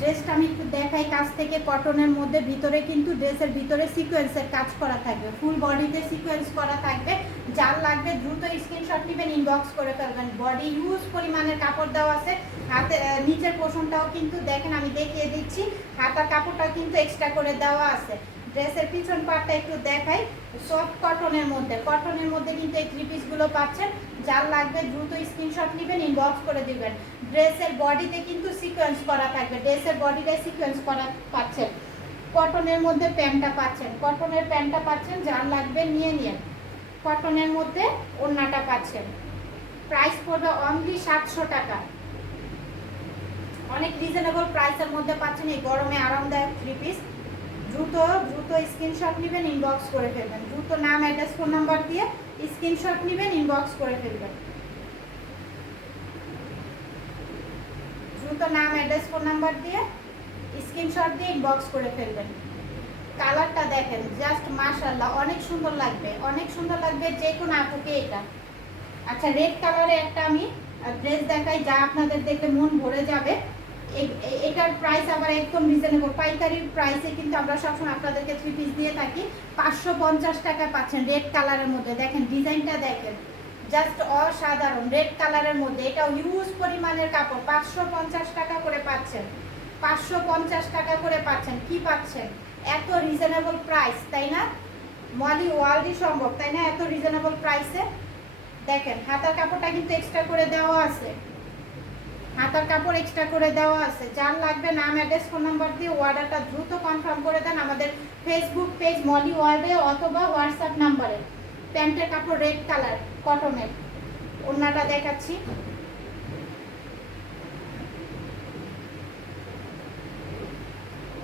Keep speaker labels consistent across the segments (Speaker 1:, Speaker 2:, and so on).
Speaker 1: ড্রেসটা আমি একটু দেখাই, কাছ থেকে কটনের মধ্যে, ভিতরে কিন্তু ড্রেসের ভিতরে সিকোয়েন্সের কাজ করা থাকবে। ফুল বডিতে সিকোয়েন্স করা থাকবে। যার লাগবে দ্রুত স্ক্রিনশট নেবেন ইনবক্স করে ফেলবেন। বডি ইউজ পরিমাণের কাপড় দেওয়া আছে। হাতে নিচের পোষণটাও কিন্তু দেখেন, আমি দেখিয়ে দিচ্ছি। হাতার কাপড়টাও কিন্তু এক্সট্রা করে দেওয়া আছে। ড্রেসের পিছন পাটটা একটু দেখাই। সফট কটনের মধ্যে কটনের মধ্যে কিন্তু এই থ্রি পিসগুলো পাচ্ছেন। যার লাগবে দ্রুত স্ক্রিনশট নেবেন ইনবক্স করে দিবেন। ড্রেসের বডিতে কিন্তু সিকোয়েন্স করা থাকবে। ড্রেসের বডিতে সিকোয়েন্স করা পাচ্ছেন। কটনের মধ্যে প্যান্টটা পাচ্ছেন। কটনের প্যান্টটা পাচ্ছেন যার লাগবে নিয়ে নিন। কটনের মধ্যে ওড়নাটা পাচ্ছেন। প্রাইস পড়বে অনলি সাতশো টাকা। অনেক রিজনেবল প্রাইসের মধ্যে পাচ্ছেন। এই গরমে আরামদায়ক থ্রি পিস দ্রুত দ্রুত স্ক্রিনশট নেবেন ইনবক্স করে ফেলবেন। দ্রুত নাম অ্যাড্রেস ফোন নাম্বার দিয়ে স্ক্রিনশট নেবেন ইনবক্স করে ফেলবেন। দ্রুত নাম অ্যাড্রেস ফোন নাম্বার দিয়ে স্ক্রিনশট দিয়ে ইনবক্স করে ফেলবেন। কালারটা দেখেন জাস্ট মাশাল্লাহ অনেক সুন্দর লাগবে, অনেক সুন্দর লাগবে যে কোনো আপুকে এটা। আচ্ছা রেড কালারে একটা আমি ড্রেস দেখাই, যা আপনাদের দেখে মন ভরে যাবে। এটার প্রাইস আবার একদম রিজনেবল পাইকারি প্রাইসে কিন্তু আমরা সবসময় আপনাদেরকে থ্রি পিস দিয়ে থাকি। পাঁচশো পঞ্চাশ টাকা পাচ্ছেন রেড কালারের মধ্যে। দেখেন ডিজাইনটা দেখেন। জাস্ট অসাধারণ। রেড কালারের মধ্যে। এটাও হিউজ পরিমাণের কাপড়। পাঁচশো পঞ্চাশ টাকা করে পাচ্ছেন। পাঁচশো পঞ্চাশ টাকা করে পাচ্ছেন। কি পাচ্ছেন? এত রিজনেবল প্রাইস তাই না? মলি ওয়ার্ল্ডই সম্ভব, তাই না? এত রিজনেবল প্রাইসে দেখেন, হাতার কাপড়টা কিন্তু এক্সট্রা করে দেওয়া আছে। হাতার কাপড় এক্সট্রা করে দেওয়া আছে। যার লাগবে নাম অ্যাড্রেস ফোন নাম্বার দিয়ে অর্ডারটা দ্রুত কনফার্ম করে দেন আমাদের ফেসবুক পেজ মলি ওয়ার্ল্ডে অথবা হোয়াটসঅ্যাপ নাম্বারে প্যান্টের কাপড় রেড কালার কটনের ওড়নাটা দেখাচ্ছি।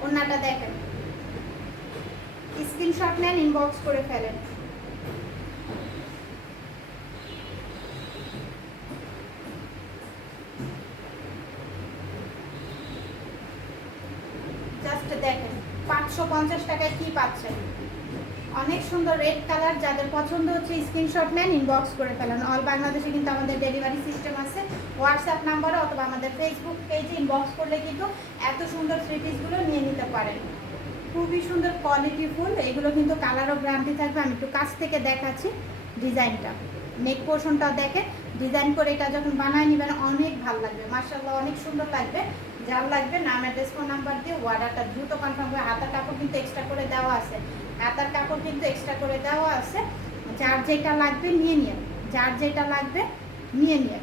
Speaker 1: ওড়নাটা দেখেন। স্ক্রিনশট নেন ইনবক্স করে ফেলেন। জাস্ট দেখেন, পাঁচশো পঞ্চাশ টাকায় কি পাচ্ছেন? অনেক সুন্দর রেড কালার যাদের পছন্দ হচ্ছে স্ক্রিনশট নেন ইনবক্স করে ফেলেন। অল বাংলাদেশে কিন্তু আমাদের ডেলিভারি সিস্টেম আছে। হোয়াটসঅ্যাপ নাম্বারে অথবা আমাদের ফেসবুক পেজে ইনবক্স করলে কিন্তু এত সুন্দর থ্রি পিসগুলো নিয়ে নিতে পারেন। খুবই সুন্দর কোয়ালিটি ফুল এগুলো কিন্তু কালারও গ্যারান্টি থাকবে। আমি একটু কাছ থেকে দেখাচ্ছি ডিজাইনটা। নেক পোর্শনটা দেখে ডিজাইন করে এটা যখন বানায় নেবেন, অনেক ভালো লাগবে। মার্শাল্লাহ অনেক সুন্দর লাগবে। যার লাগবে, নাম অ্যাড্রেস ফোন নাম্বার দিয়ে অর্ডারটা দ্রুত কনফার্ম করে হাতার কাপড় কিন্তু এক্সট্রা করে দেওয়া আছে। হাতার কাপড় কিন্তু এক্সট্রা করে দেওয়া আছে। যার যেটা লাগবে নিয়ে নিন যার যেটা লাগবে নিয়ে নিন